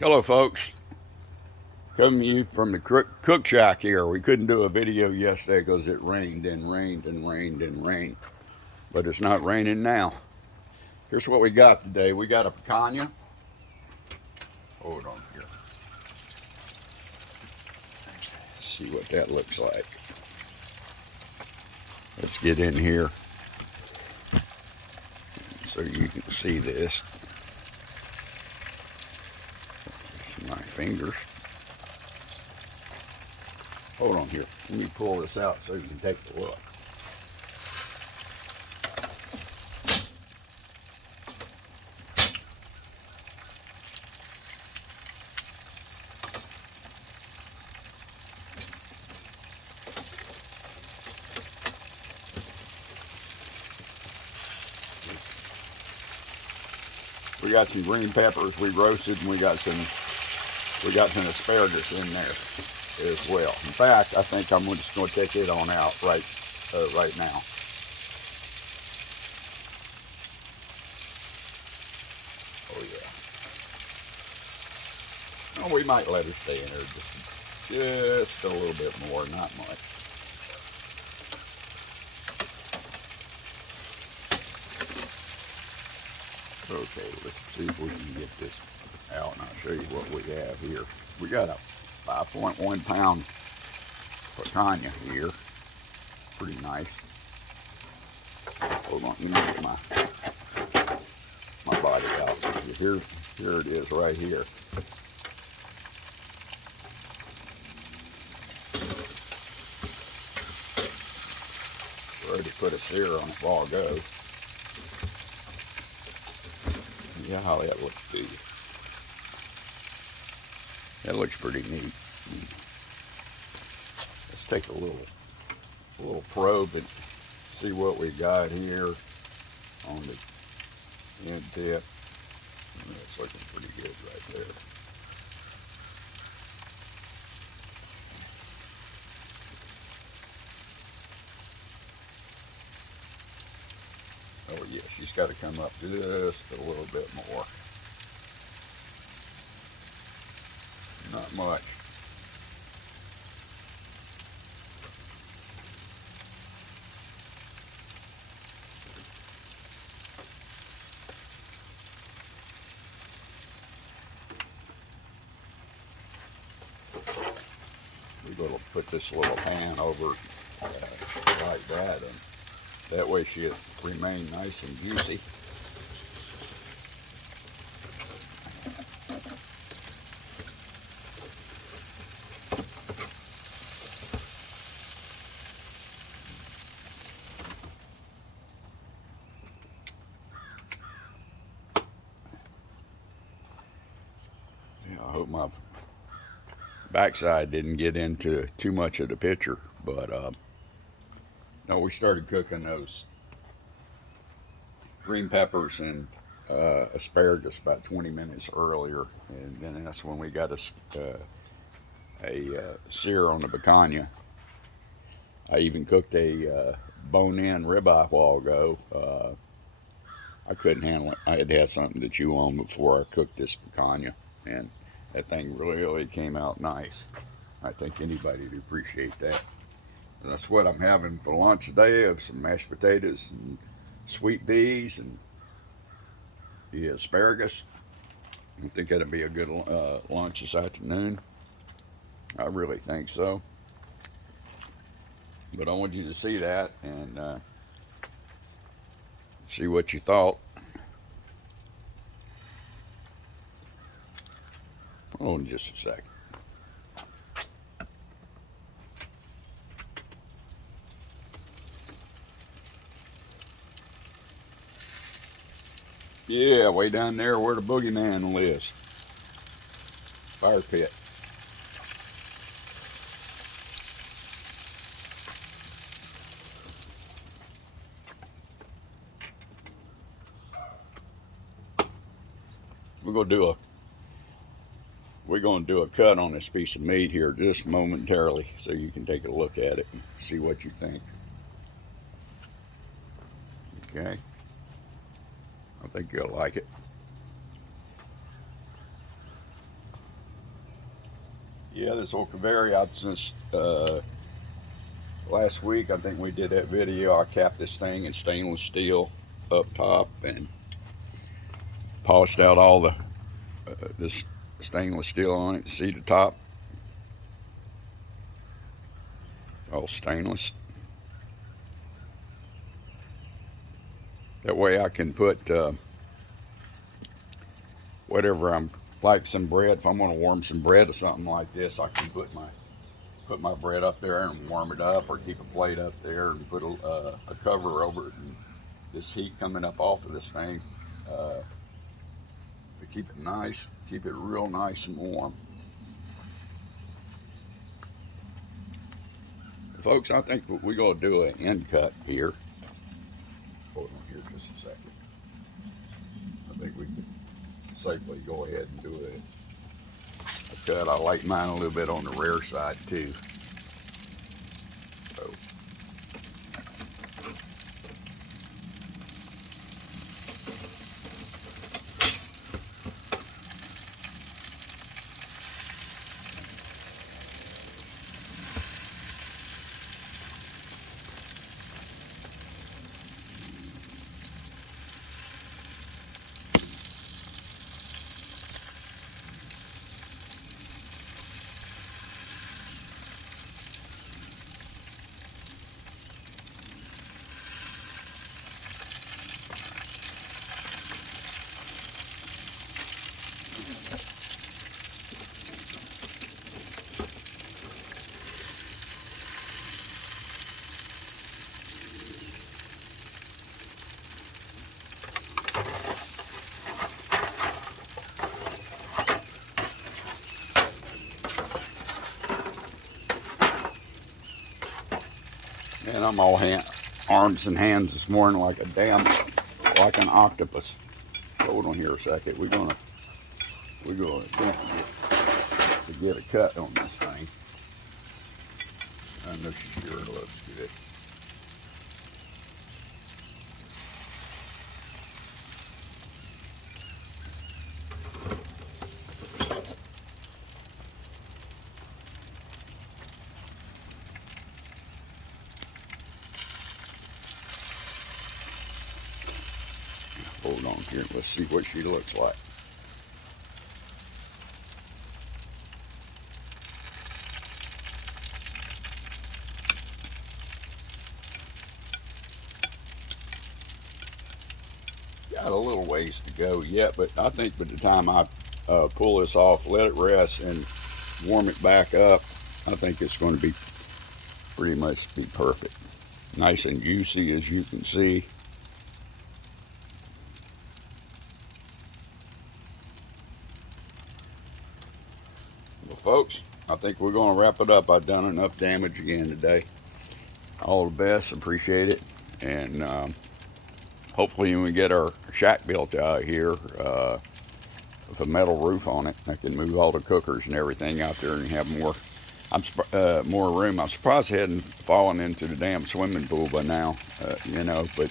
Hello, folks. Coming to you from the cook shack here. We couldn't do a video yesterday because it rained and rained and rained and rained. But it's not raining now. Here's what we got today. We got a picanha. Hold on here. Let's see what that looks like. Let's get in here so you can see this. My fingers. Hold on here. Let me pull this out so you can take a look. We got some green peppers we roasted, and we got some asparagus in there as well. In fact, I think I'm just going to take it on out right now. Oh yeah. Oh, we might let her stay in there just a little bit more, not much. Okay, let's see if we can get this out, and I'll show you what we have here. We got a 5.1 pound picanha here. Pretty nice. Hold on, let me get my body out. Here it is right here. Already put a sear on it while ago. Yeah, how that looks to you. That looks pretty neat. Let's take a little probe and see what we got here on the end tip. It's looking pretty good right there. Oh yeah, she's got to come up just a little bit more. Not much. We're going to put this little pan over like that, and that way she'll remain nice and juicy. Yeah, I hope my backside didn't get into too much of the picture, but no, we started cooking those green peppers and asparagus about 20 minutes earlier, and then that's when we got a sear on the picanha. I even cooked a bone-in ribeye a while ago. I couldn't handle it. I had to have something to chew on before I cooked this picanha, and that thing really came out nice. I think anybody would appreciate that. And that's what I'm having for lunch today, of some mashed potatoes and sweet peas and the asparagus. I think that'll be a good lunch this afternoon. I really think so. But I want you to see that and see what you thought. Hold on just a second. Yeah, way down there where the boogeyman lives. Fire pit. We're gonna do a cut on this piece of meat here just momentarily, so you can take a look at it and see what you think. Okay, I think you'll like it. Yeah, this old Kaveri, I've since last week, I think we did that video. I capped this thing in stainless steel up top and polished out all the this stainless steel on it. See the top? All stainless. That way I can put whatever I'm, like some bread. If I'm going to warm some bread or something like this, I can put my bread up there and warm it up, or keep a plate up there and put a cover over it. And this heat coming up off of this thing, to keep it nice, keep it real nice and warm. Folks, I think we're going to do an end cut here. Hold on here just a second. I think we can safely go ahead and do a cut. I like mine a little bit on the rare side too. So, and I'm all arms and hands this morning like like an octopus. Hold on here a second. We're gonna attempt to get a cut on this thing. I know sure it looks good. Hold on here. Let's see what she looks like. Got a little ways to go yet, but I think by the time I pull this off, let it rest, and warm it back up, I think it's going to be pretty much be perfect. Nice and juicy, as you can see. Well, folks, I think we're going to wrap it up. I've done enough damage again today. All the best. Appreciate it. And hopefully when we get our shack built out here with a metal roof on it, I can move all the cookers and everything out there and have more room. I'm surprised I hadn't fallen into the damn swimming pool by now, you know, but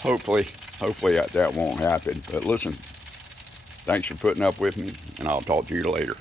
hopefully that won't happen. But listen, thanks for putting up with me, and I'll talk to you later.